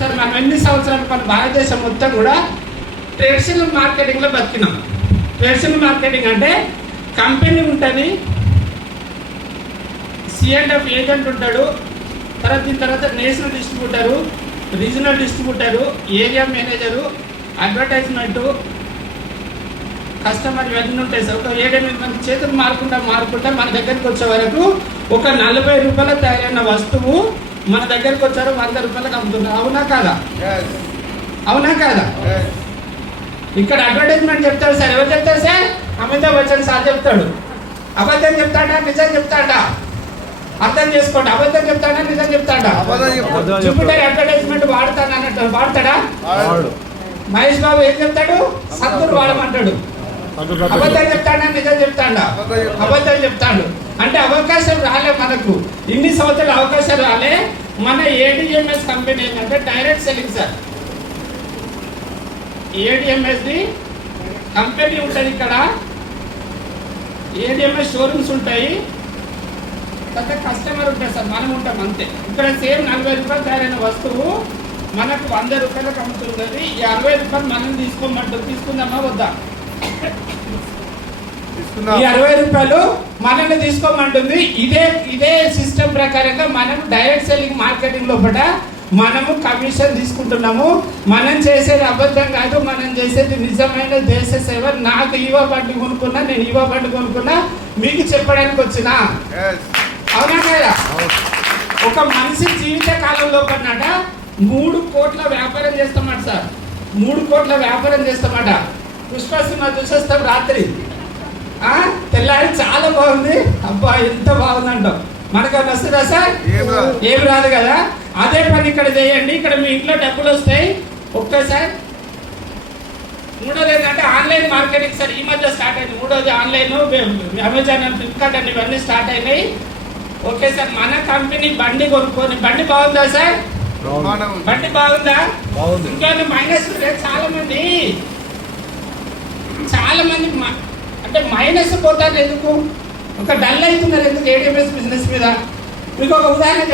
Sir మనం ఎన్ని సంవత్సరాలు మన భారతదేశం మొత్తం కూడా ట్రెడిషనల్ మార్కెటింగ్లో బతికినాం. ట్రెడిషనల్ మార్కెటింగ్ అంటే కంపెనీ ఉంటుంది, C&F ఏజెంట్ ఉంటాడు, దీని తర్వాత national distributor, regional distributor, area manager, advertisement, customer ఇవన్నీ ఉంటాయి సార్. ఒక 7-8 మంది చేతులు మారుకుంటా మన దగ్గరికి వచ్చే వరకు ఒక 40 రూపాయల తయారైన వస్తువు మన దగ్గరకు వచ్చారు 100 రూపాయలకు అమ్ముతున్నారు. అవునా కాదా? అవునా కాదా? ఇక్కడ అడ్వర్టైజ్మెంట్ చెప్తాడు సార్. ఎవరు చెప్తారు సార్? అమితాబ్ బచ్చన్ సార్ చెప్తాడు. అబద్ధం చెప్తాడా నిజం చెప్తాడా? అర్థం చేసుకోండి. అబద్ధం చెప్తాడా నిజం చెప్తాడా? జూపిటర్ అడ్వర్టైజ్మెంట్ వాడతాడా? మహేష్ బాబు ఏం చెప్తాడు? సత్తురు వాడమంటాడు. అబద్ధం చెప్తాడా నిజం చెప్తాడా? అబద్ధం చెప్తాడు. అంటే అవకాశం రాలే మనకు, ఇన్ని సంవత్సరాలు అవకాశం రాలే. మన ADMS కంపెనీ ఏంటంటే direct selling sir. ADMS the company ఉంటుంది, ఇక్కడ ADMS షోరూమ్స్ ఉంటాయి, తర్వాత కస్టమర్ ఉంటాయి సార్, మనం ఉంటాం అంతే. ఇక్కడ సేమ్ 40 రూపాయలు తయారైన వస్తువు మనకు 100 రూపాయలకు అమ్ముతుంది. ఈ 60 రూపాయలు మనం తీసుకోమంటుంది. తీసుకుందామా వద్దా? ఈ 60 రూపాయలు మనల్ని తీసుకోమంటుంది. ఇదే సిస్టమ్ ప్రకారంగా మనం డైరెక్ట్ సెల్లింగ్ మార్కెటింగ్ లోపల మనము కమిషన్ తీసుకుంటున్నాము. మనం చేసేది అబద్ధం కాదు, మనం చేసేది నిజమైన దేశ సేవ. నాకు ఈవో బండి కొనుక్కున్నా, నేను ఈవో బండి కొనుక్కున్నా, మీకు చెప్పడానికి వచ్చినా. అవునా కదా? ఒక మనిషి జీవిత కాలంలో పడినాట 3 కోట్ల వ్యాపారం చేస్తామట సార్. 3 కోట్ల వ్యాపారం చేస్తామట. పుష్ప సినిమా చూసేస్తాం రాత్రి, తెల్లారి చాలా బాగుంది, అబ్బా ఎంత బాగుంది అంటాం. మనకన్నా వస్తుందా సార్? ఏమి రాదు కదా. అదే పని ఇక్కడ చేయండి. ఇక్కడ మీ ఇంట్లో డబ్బులు వస్తాయి ఒక్కసారి. మూడోది ఏంటంటే ఆన్లైన్ మార్కెటింగ్ సార్. ఈ మధ్య స్టార్ట్ అయింది. మూడోది ఆన్లైన్, అమెజాన్ అండ్ ఫ్లిప్కార్ట్ అని ఇవన్నీ స్టార్ట్ అయినాయి. ఓకే సార్, మన కంపెనీ బండి కొనుక్కొని, బండి బాగుందా సార్? బండి బాగుందా? ఇంకా మైనస్ చాలా మంది అంటే మైనస్ పోతారు ఎందుకు? ఒక డల్ అవుతున్నారు ఎందుకు ADMS బిజినెస్ మీద? మీకు ఒక ఉదాహరణ